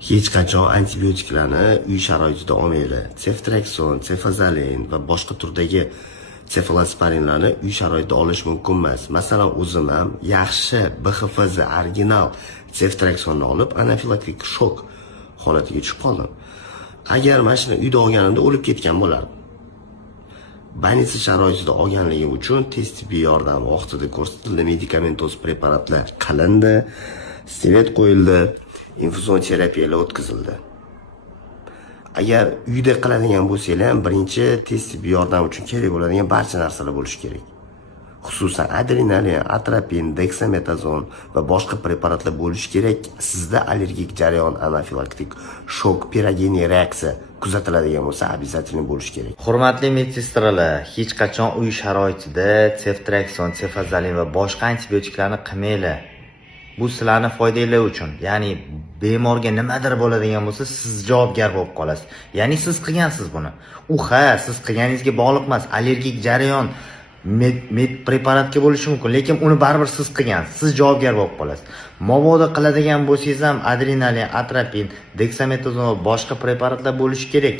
Hech qachon antibiotiklarni uy sharoitida olmanglar. Ceftriaxon, cefazolin va boshqa turdagi cefalosporinlarni uy sharoitida olish mumkin emas. Masalan, o'zim ham yaxshi BXFZ original ceftriaxonni olib, anafilaktik shok holatiga tushib qoldim. Agar mana shuni uyda olganimda o'lib ketgan bo'lardim. Больница sharoitida olganligim uchun tez tibbiy yordam vaqtida ko'rsatildi, medikamentoz preparatlar qilindi, steroid qo'yildi, infuzion terapiyalar o'tkazildi. Agar uyda qiladigan bo'lsanglar ham birinchi tez tibbiy yordam uchun kerak bo'ladigan barcha narsalar bo'lishi kerak. Xususan adrenalin, atropin, dexametazon va boshqa preparatlar bo'lishi kerak. Sizda allergik jarayon, anafilaktik shok, pirogeniya reaksiya kuzatiladigan bo'lsa, обязательно bo'lishi kerak. Hurmatli medsestralar, hech qachon uy sharoitida ceftriaxon, cefazolin va boshqa antibiotiklarni qilmanglar. Bu sizlarning foydanglar uchun. Ya'ni bemorga nimadir bo'ladigan bo'lsa, siz javobgar bo'lib qolasiz. Ya'ni siz qilgansiz buni. Siz qilganingizga bog'liq emas. Allergik jarayon med preparatga bo'lishi mumkin, lekin uni baribir siz qilgansiz. Siz javobgar bo'lib qolasiz. Mabodo qiladigan bo'lsangiz ham adrenalin, atropin, dexametazon va boshqa preparatlar bo'lishi kerak.